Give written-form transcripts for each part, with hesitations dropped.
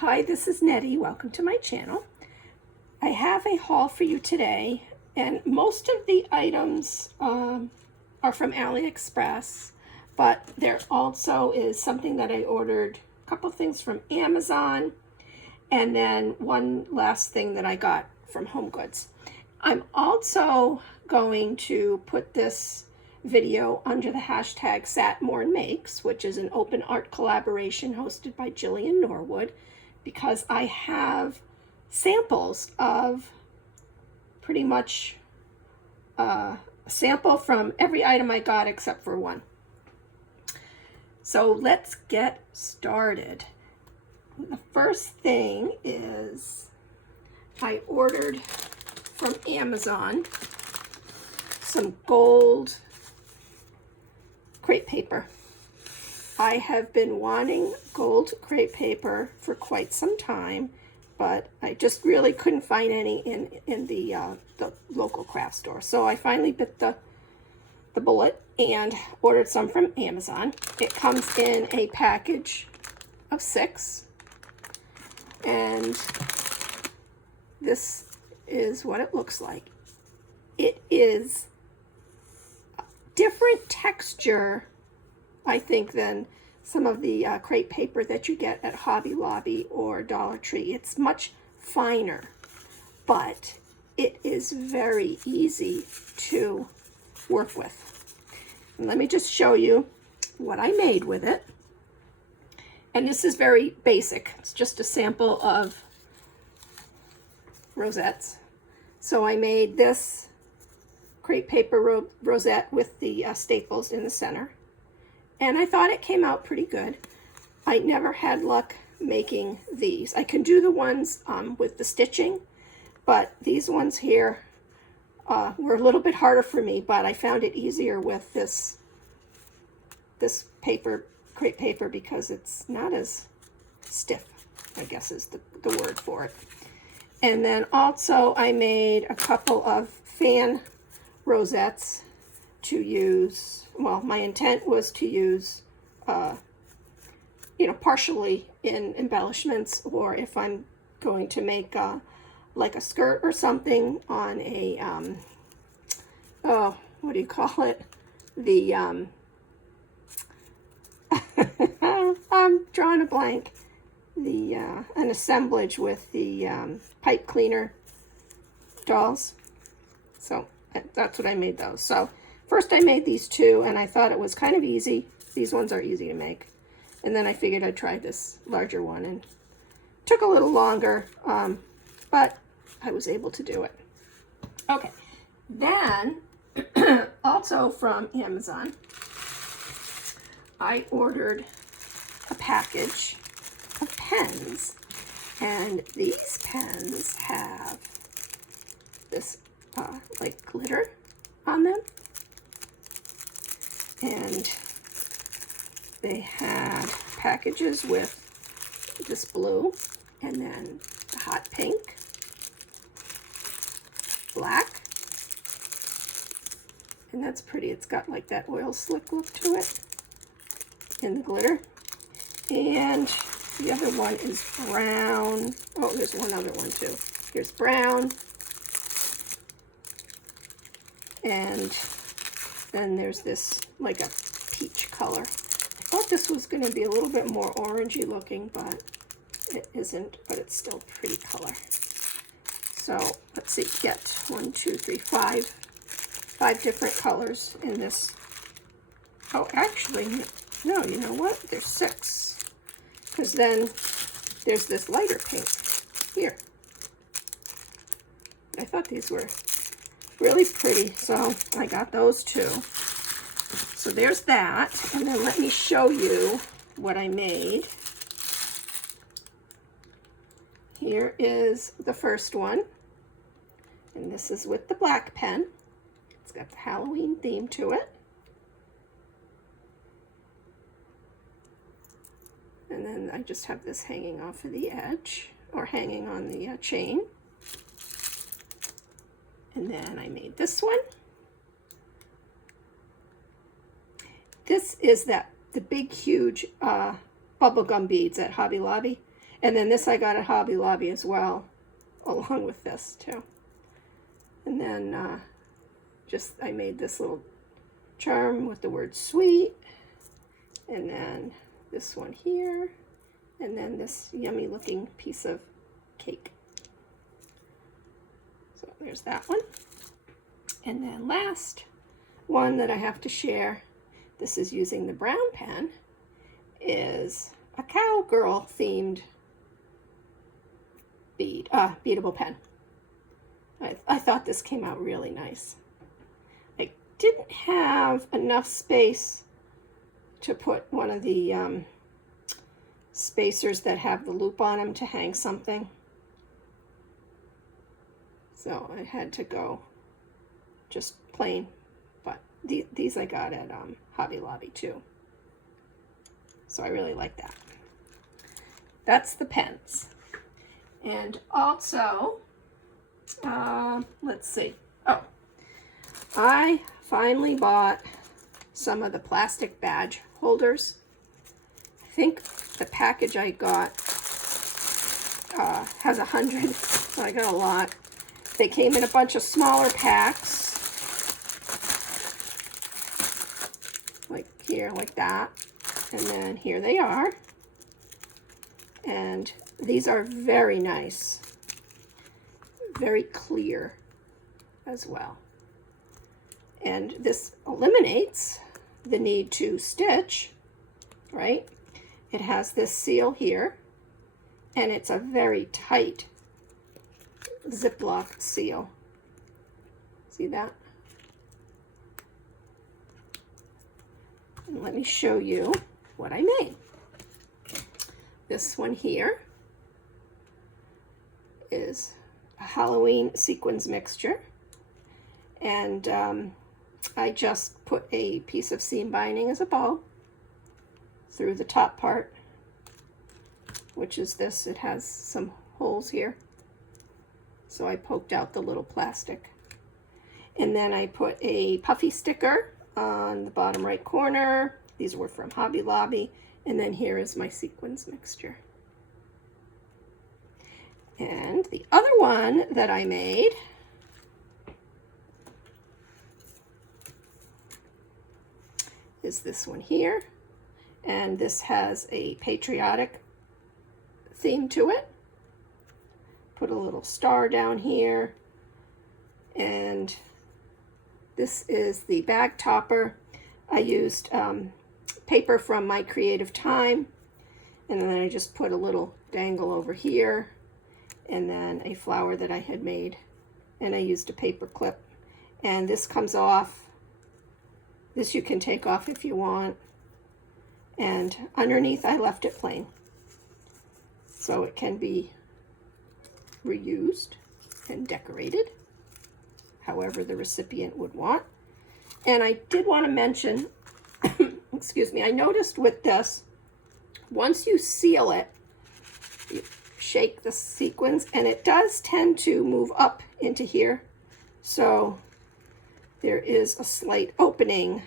Hi, this is Nettie. Welcome to my channel. I have a haul for you today, and most of the items are from AliExpress, but there also is something that I ordered, a couple things from Amazon, and then one last thing that I got from Home Goods. I'm also going to put this video under the hashtag SatMornMakes, which is an open art collaboration hosted by Jillian Norwood, because I have samples of pretty much a sample from every item I got except for one. So let's get started. The first thing is I ordered from Amazon some gold crepe paper. I have been wanting gold crepe paper for quite some time, but I just really couldn't find any in the local craft store. So I finally bit the bullet and ordered some from Amazon. It comes in a package of 6, and this is what it looks like. It is a different texture, I think, than some of the crepe paper that you get at Hobby Lobby or Dollar Tree. It's much finer, but it is very easy to work with. And let me just show you what I made with it. And this is very basic. It's just a sample of rosettes. So I made this crepe paper rosette with the staples in the center. And I thought it came out pretty good. I never had luck making these. I can do the ones with the stitching, but these ones here were a little bit harder for me, but I found it easier with this paper, crepe paper, because it's not as stiff, I guess is the word for it. And then also I made a couple of fan rosettes to use. Well, my intent was to use, partially in embellishments, or if I'm going to make like a skirt or something on a, what do you call it? The, I'm drawing a blank. The, an assemblage with the pipe cleaner dolls. So that's what I made those. So first I made these 2, and I thought it was kind of easy. These ones are easy to make. And then I figured I'd try this larger one, and it took a little longer, but I was able to do it. Okay, then also from Amazon, I ordered a package of pens, and these pens have this like glitter on them. And they had packages with this blue, and then the hot pink, black, and that's pretty. It's got like that oil slick look to it in the glitter. And the other one is brown. Oh, there's one other one too. Here's brown, and then there's this like a peach color. I thought this was going to be a little bit more orangey looking, but it isn't, but it's still a pretty color. So let's see, get 1, 2, 3, 5 different colors in this. Oh, actually, no, you know what? There's 6, because then there's this lighter pink here. I thought these were really pretty, so I got those 2. So there's that, and then let me show you what I made. Here is the first one, and this is with the black pen. It's got the Halloween theme to it. And then I just have this hanging off of the edge, or hanging on the chain. And then I made this one. This is the big, huge bubblegum beads at Hobby Lobby. And then this I got at Hobby Lobby as well, along with this too. And then I made this little charm with the word sweet. And then this one here. And then this yummy looking piece of cake. So there's that one. And then last one that I have to share, this is using the brown pen, is a cowgirl themed beadable pen. I thought this came out really nice. I didn't have enough space to put one of the spacers that have the loop on them to hang something. So I had to go just plain, but these I got at Hobby Lobby too. So I really like that. That's the pens. And also, let's see. Oh, I finally bought some of the plastic badge holders. I think the package I got has 100, so I got a lot. They came in a bunch of smaller packs, like here, like that. And then here they are. And these are very nice, very clear as well. And this eliminates the need to stitch, right? It has this seal here, and it's a very tight Ziploc seal. See that? And let me show you what I made. This one here is a Halloween sequins mixture, and I just put a piece of seam binding as a bow through the top part, which is this. It has some holes here, so I poked out the little plastic. And then I put a puffy sticker on the bottom right corner. These were from Hobby Lobby. And then here is my sequins mixture. And the other one that I made is this one here. And this has a patriotic theme to it. Put a little star down here. And this is the bag topper. I used paper from My Creative Time, and then I just put a little dangle over here, and then a flower that I had made, and I used a paper clip. And this comes off. This you can take off if you want. And underneath I left it plain, so it can be reused and decorated however the recipient would want. And I did want to mention, excuse me, I noticed with this, once you seal it, you shake the sequins, and it does tend to move up into here. So there is a slight opening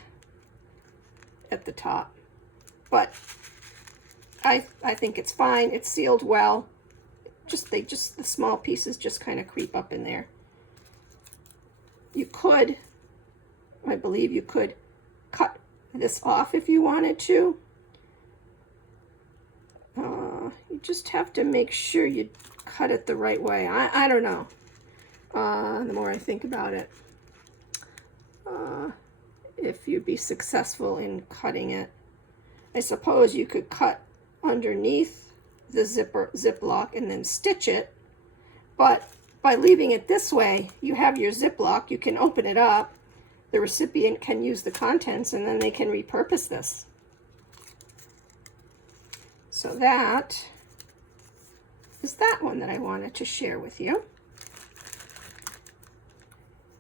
at the top. But I think it's fine. It's sealed well. The small pieces just kind of creep up in there. You could, I believe you could cut this off if you wanted to. You just have to make sure you cut it the right way. I don't know. The more I think about it, if you'd be successful in cutting it. I suppose you could cut underneath the Ziploc and then stitch it, but by leaving it this way, you have your Ziploc, you can open it up, the recipient can use the contents, and then they can repurpose this. So that is that one that I wanted to share with you.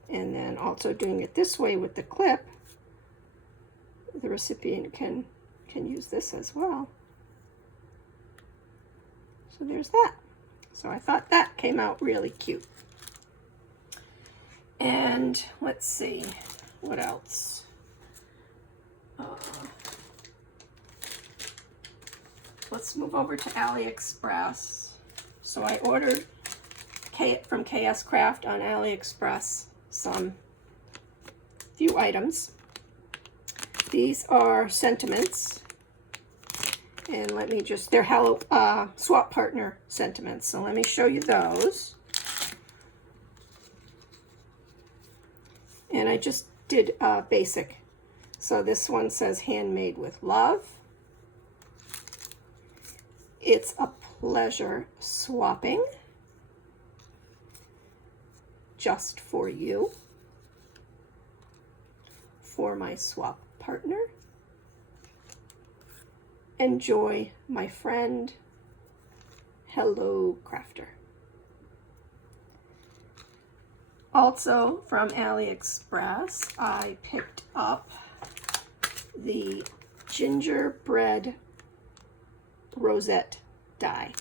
And then also doing it this way with the clip, the recipient can use this as well. So there's that. So I thought that came out really cute. And let's see, what else? let's move over to AliExpress. So I ordered from KS Craft on AliExpress some few items. These are sentiments, and let me just, they're Hello Swap Partner sentiments, so let me show you those. And I just did basic. So this one says handmade with love. It's a pleasure swapping just for you, for my swap partner. Enjoy, my friend. Hello, crafter. Also from AliExpress, I picked up the gingerbread rosette die.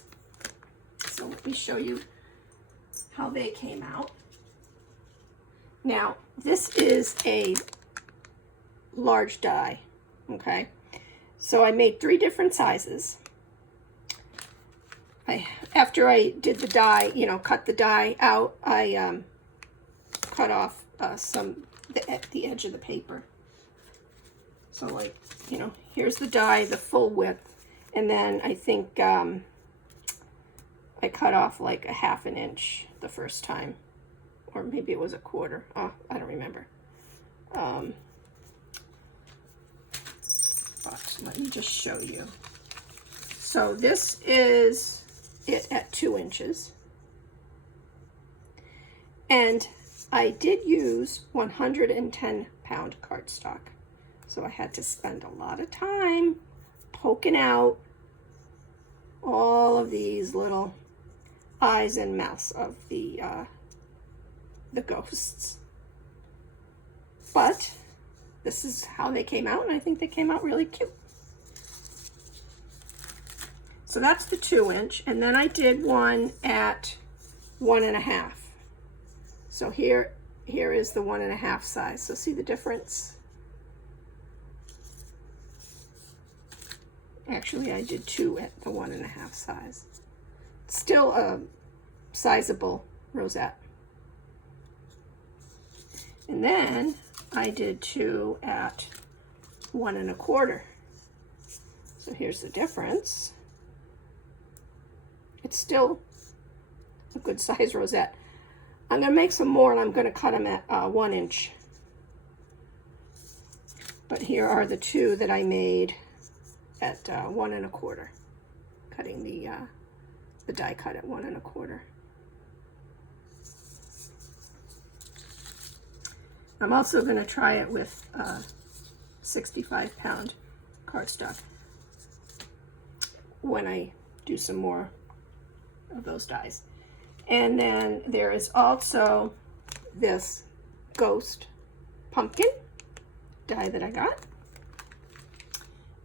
So let me show you how they came out. Now, this is a large die, okay? So I made 3 different sizes. After I did the die, you know, cut the die out, I cut off the edge of the paper. So, like, you know, here's the die, the full width, and then I think I cut off like a 1/2 inch the first time, or maybe it was a 1/4. Oh, I don't remember. But let me just show you. So this is it at 2 inches. And I did use 110-pound cardstock. So I had to spend a lot of time poking out all of these little eyes and mouths of the ghosts. But this is how they came out, and I think they came out really cute. So that's the 2 inch, and then I did one at 1.5. So here is the 1.5 size. So see the difference? Actually, I did 2 at the 1.5 size. Still a sizable rosette. And then I did 2 at 1.25. So here's the difference. It's still a good size rosette. I'm going to make some more, and I'm going to cut them at 1 inch. But here are the 2 that I made at 1.25. Cutting the die cut at 1.25. I'm also going to try it with 65-pound cardstock when I do some more of those dies. And then there is also this ghost pumpkin die that I got.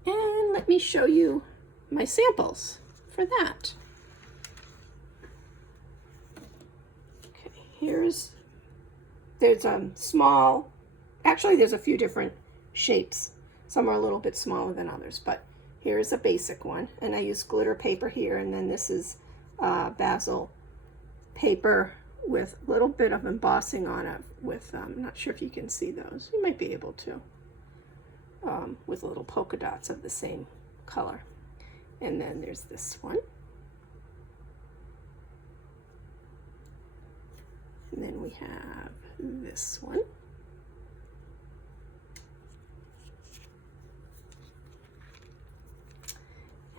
And let me show you my samples for that. Okay, there's a small, actually there's a few different shapes. Some are a little bit smaller than others, but here's a basic one. And I use glitter paper here, and then this is basil paper with a little bit of embossing on it with, I'm not sure if you can see those. You might be able to. With little polka dots of the same color. And then there's this one. And then we have this one.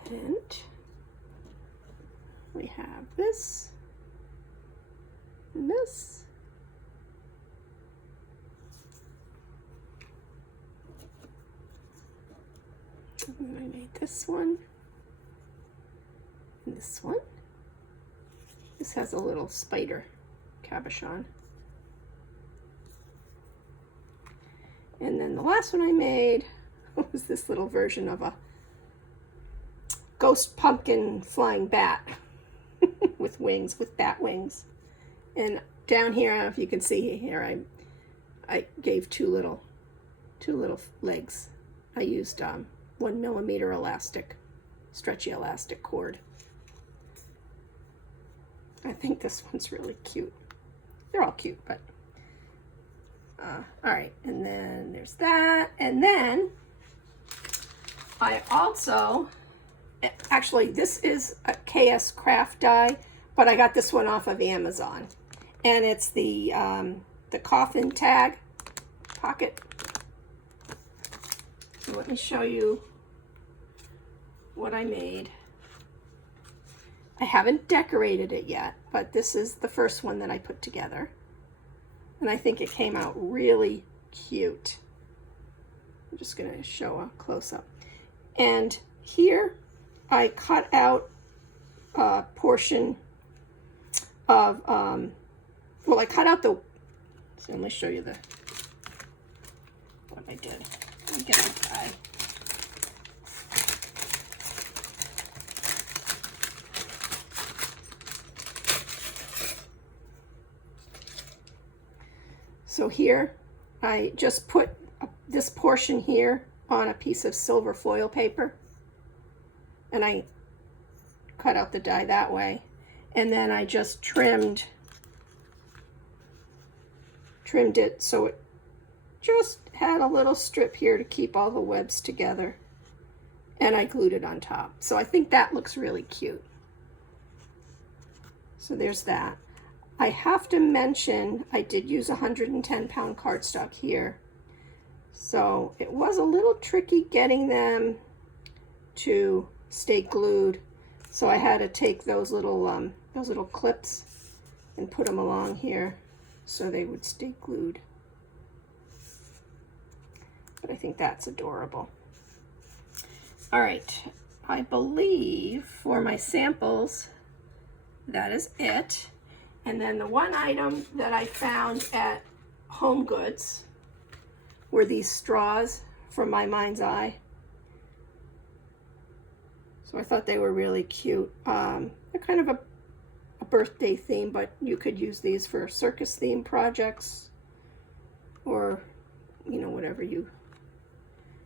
And we have this and this. And I made this one and this one. This has a little spider cabochon. And then the last one I made was this little version of a ghost pumpkin flying bat with wings, with bat wings. And down here, I don't know if you can see here, I gave two little legs. I used 1mm elastic stretchy elastic cord. I think this one's really cute. They're all cute, but all right. And then there's that. And then I also, actually, this is a KS craft die, but I got this one off of Amazon, and it's the coffin tag pocket. So let me show you what I made. I haven't decorated it yet, but this is the first one that I put together. And I think it came out really cute. I'm just going to show a close-up. And here I cut out a portion of, well, I cut out the, so let me show you what I did. Let me get the die. So here, I just put this portion here on a piece of silver foil paper, and I cut out the die that way, and then I just trimmed it so it just had a little strip here to keep all the webs together, and I glued it on top. So I think that looks really cute. So there's that. I have to mention I did use 110-pound cardstock here, so it was a little tricky getting them to stay glued. So I had to take those little clips and put them along here so they would stay glued. But I think that's adorable. All right, I believe for my samples, that is it. And then the one item that I found at Home Goods were these straws from my Mind's Eye. So I thought they were really cute. They're kind of a birthday theme, but you could use these for circus theme projects, or, you know, whatever you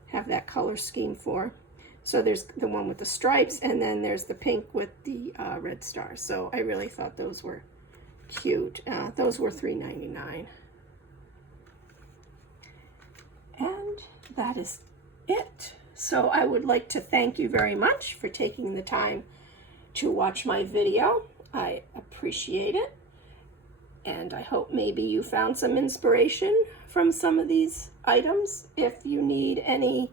have that color scheme for. So there's the one with the stripes, and then there's the pink with the red stars. So I really thought those were cute. Those were $3.99. And that is it. So I would like to thank you very much for taking the time to watch my video. I appreciate it. And I hope maybe you found some inspiration from some of these items. If you need any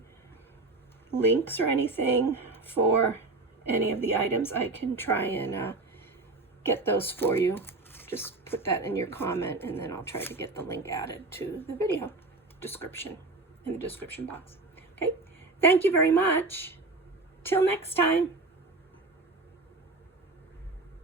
links or anything for any of the items, I can try and get those for you. Just put that in your comment, and then I'll try to get the link added to the video description, in the description box. Okay, thank you very much. Till next time.